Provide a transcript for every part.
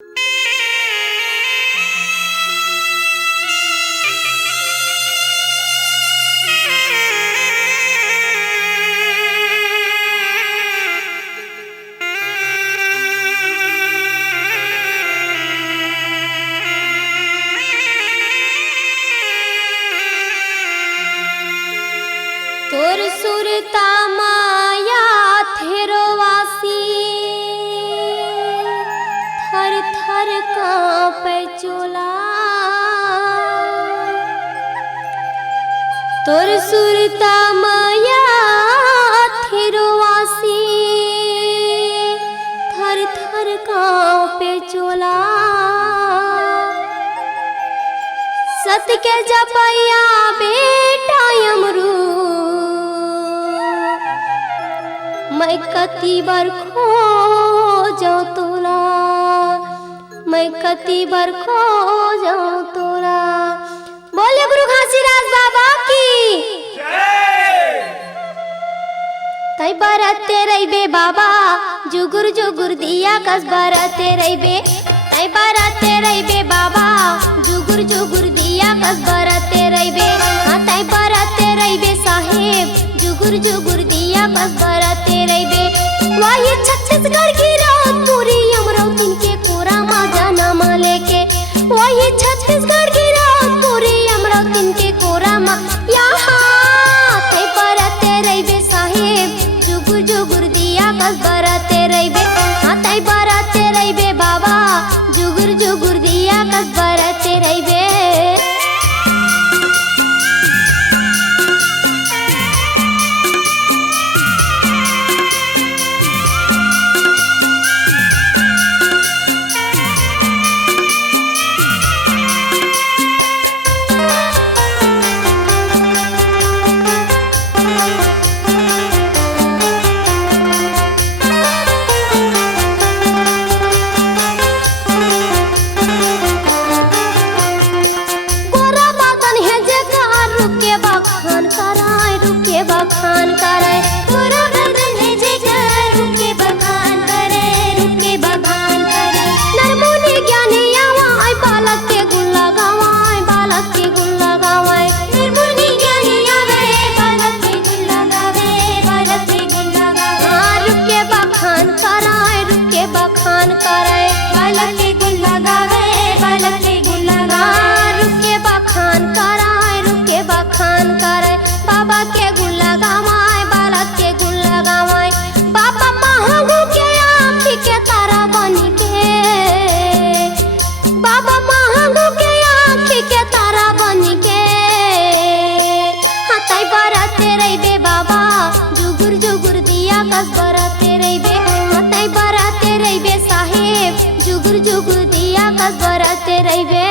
तोर सुरता माया थेरोवासी थर थर कांपे चोला। तोर सुरता माया थेरोवासी थर थर कांपे चोला। सत के जपैया बेटा यमरू मैं कती बार खो जाऊं तोला, मैं कती बार खो जाऊं तोला। बोले गुरु घासीदास बाबा की तई बरते रहिबे बाबा जुगुर जुगुर दिया कस बरते रहिबे। तई बरते रहिबे बाबा जुगुर जुगुर दिया कस बरते रहिबे। हाँ तई बरते रहिबे साहेब जुगुर जुगुर दिया कस बरते रहिबे। वही छत्तीसगढ़ की रात पूरी अमरावती के कोरा मा जनमा लेके। वही छत्तीसगढ़ की रात पूरी अमरावती के कोरा मा यहाँ तई बरते रहिबे साहेब जुगुर जुगुर दिया कस बरते रहिबे। हाँ तई बरते रहिबे बाबा जुगुर जुगुर दिया कस बरते रहिबे। बखान करे तोरा बदन है जेकर रुके बखान करे, रुके बखान करे। नरमुनि ज्ञानी आवाय बालक के गुण लगावाय, बालक के गुण लगावाय। नरमुनि ज्ञानी आवे बालक के गुण लगावे, बालक के गुण लगावे। रुके बखान कराय, रुके बखान कराय। बालक के गुण लगावे, बालक के गुण लगावे। रुके बखान कराय, रुके बखान कराय। बाबा के गुण लगावाय, बालक के गुण लगावाय। बाबा महंगू के आँखी के तारा बनी के। बाबा महंगू के आँखी के तारा बनी के। हाँ तई बरते रहिबे बाबा जुगुर जुगुर दिया कस बरते रहिबे। हाँ तई बरते रहिबे साहेब जुगुर जुगुर दिया कस बरते रहिबे।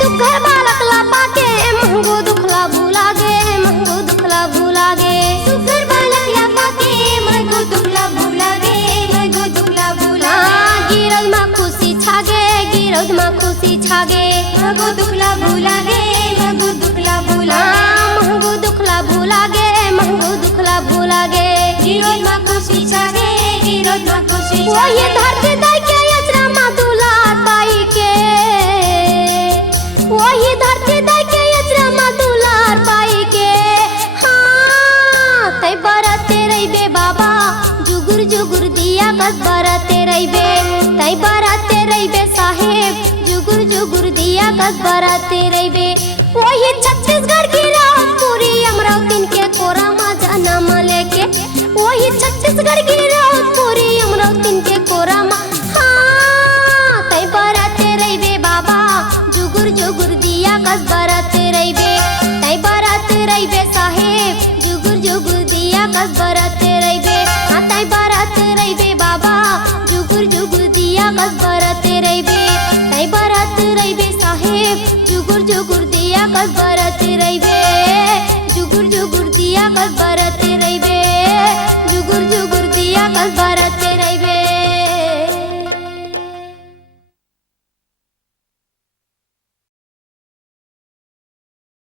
सुघर बालक लापा के महंगो दुखला भूला गे, महंगो दुखला भूला गे। सुघर बालक लापा के महंगो दुखला भूला गे, महंगो दुखला भूला। गिरद मा खुशी छागे, गिरद मा खुशी छागे। महंगो दुखला भूला गे, महंगो दुखला भूला। महंगो दुखला भूला गे, महंगो दुखला भूला गे। गिरद मा खुशी छागे, गिरद मा खुशी छागे। वही धरती दाई के अचरा मा दुलार पाई के। वही धरती दाई के अचरा मा दुलार पाई के। हाँ तई बरते रहिबे बाबा जुगुर जुगुर दिया कस बरते रहिबे। तई बरते रहिबे साहेब जुगुर जुगुर दिया कस बरते रहिबे। वही छत्तीसगढ़ की रात पूरी अमरावती के कोरा मा जनमा लेके। वही छत्तीसगढ़ की रात पूरी अमरावती के कोरा मा। हाँ तई बरते रहिबे बाबा जुगुर जुगुर दिया कस बरते रहिबे। कस